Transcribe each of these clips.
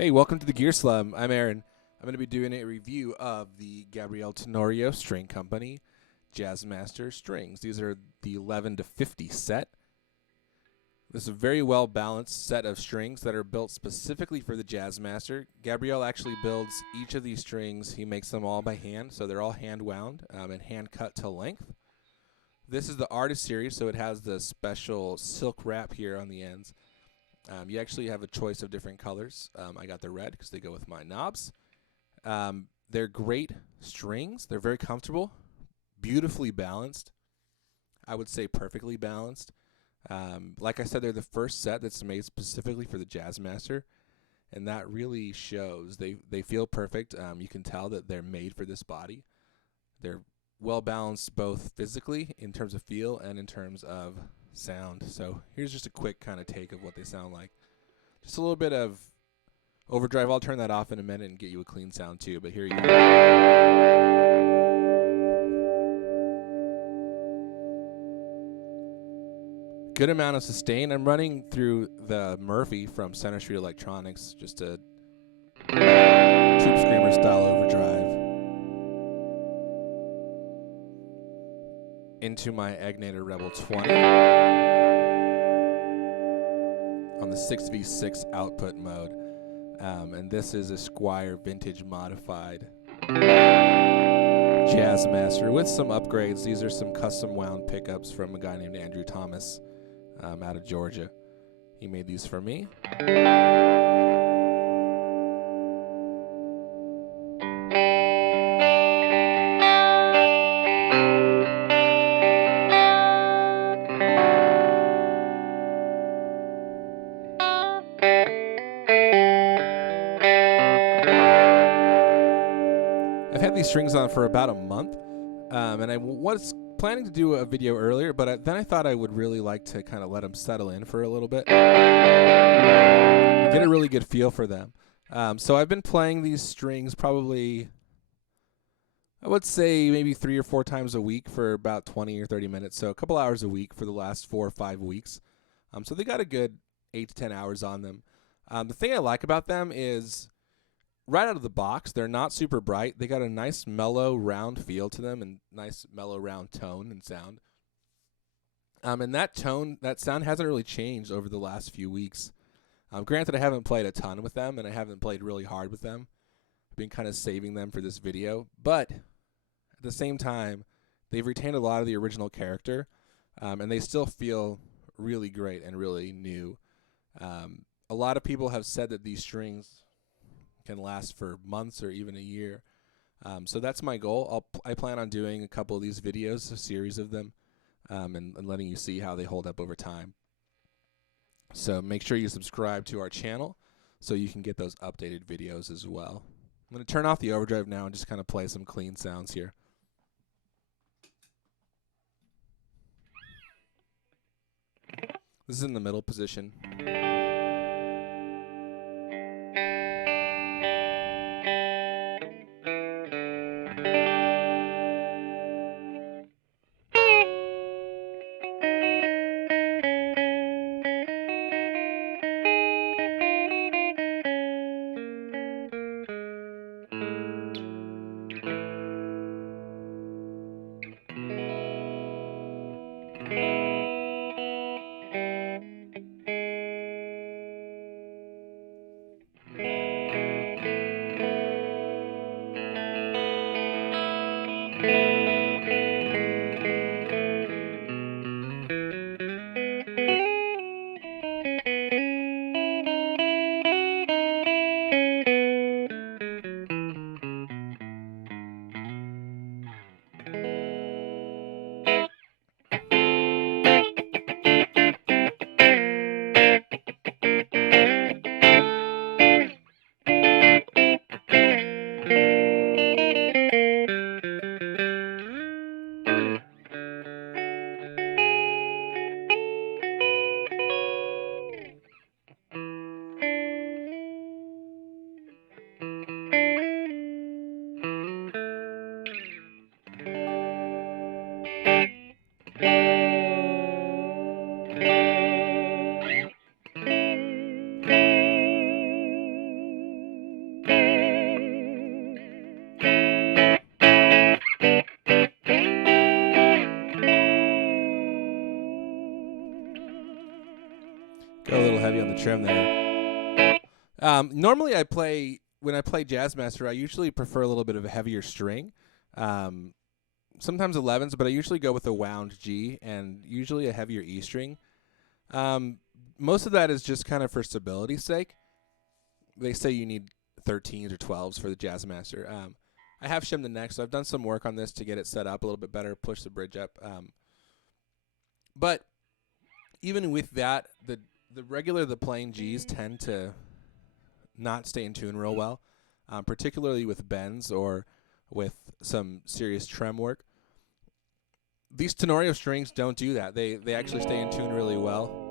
Hey, welcome to the Gear Slum. I'm Aaron. I'm going to be doing a review of the Gabriel Tenorio String Company Jazzmaster strings. These are the 11 to 50 set. This is a very well balanced set of strings that are built specifically for the Jazzmaster. Gabriel actually builds each of these strings. He makes them all by hand, so they're all hand wound and hand cut to length. This is the Artist Series, so it has the special silk wrap here on the ends. You actually have a choice of different colors. I got the red because they go with my knobs. They're great strings. They're very comfortable, beautifully balanced. I would say perfectly balanced. Like I said, they're the first set that's made specifically for the Jazzmaster, and that really shows. They feel perfect. You can tell that they're made for this body. They're well balanced both physically in terms of feel and in terms of sound. So here's just a quick kind of take of what they sound like. Just a little bit of overdrive. I'll turn that off in a minute and get you a clean sound too, but here you go. Good amount of sustain. I'm running through the Murphy from Center Street Electronics, just a Tube Screamer style overdrive into my Agnator Rebel 20 on the 6v6 output mode. And this is a Squier vintage modified Jazzmaster with some upgrades. These are some custom wound pickups from a guy named Andrew Thomas out of Georgia. He made these for me. I've had these strings on for about a month, and I was planning to do a video earlier, but then I thought I would really like to kind of let them settle in for a little bit, get a really good feel for them. So I've been playing these strings probably, I would say maybe 3 or 4 times a week for about 20 or 30 minutes, so a couple hours a week for the last 4 or 5 weeks. So they got a good 8 to 10 hours on them. The thing I like about them is, right out of the box, they're not super bright. They got a nice mellow round feel to them and nice mellow round tone and sound. And that sound hasn't really changed over the last few weeks. Granted, I haven't played a ton with them and I haven't played really hard with them. I've been kind of saving them for this video. But at the same time, they've retained a lot of the original character, and they still feel really great and really new. A lot of people have said that these strings can last for months or even a year. So that's my goal. I plan on doing a couple of these videos, a series of them, and letting you see how they hold up over time. So make sure you subscribe to our channel so you can get those updated videos as well. I'm going to turn off the overdrive now and just kind of play some clean sounds here. This is in the middle position. trim there. Normally when I play Jazzmaster, I usually prefer a little bit of a heavier string. Sometimes 11s, but I usually go with a wound G and usually a heavier E string. Most of that is just kind of for stability's sake. They say you need 13s or 12s for the Jazzmaster. I have shimmed the neck, so I've done some work on this to get it set up a little bit better, push the bridge up. But even with that, the plain Gs tend to not stay in tune real well, particularly with bends or with some serious trem work. These Tenorio strings don't do that. They actually stay in tune really well.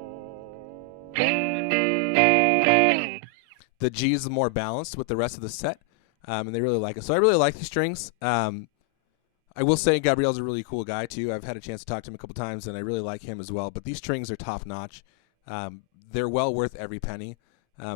The G is more balanced with the rest of the set, and they really like it. So I really like these strings. I will say Gabriel's a really cool guy, too. I've had a chance to talk to him a couple times, and I really like him as well. But these strings are top-notch. They're well worth every penny.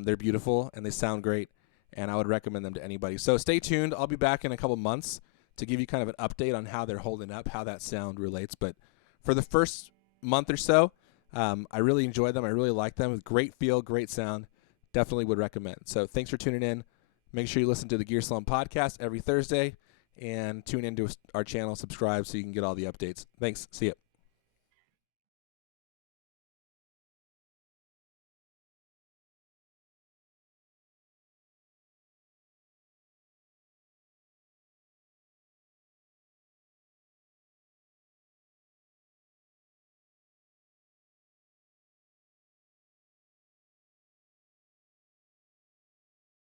They're beautiful, and they sound great, and I would recommend them to anybody. So stay tuned. I'll be back in a couple months to give you kind of an update on how they're holding up, how that sound relates. But for the first month or so, I really enjoyed them. I really like them. Great feel, great sound. Definitely would recommend. So thanks for tuning in. Make sure you listen to the Gear Slum podcast every Thursday and tune into our channel, subscribe so you can get all the updates. Thanks. See ya.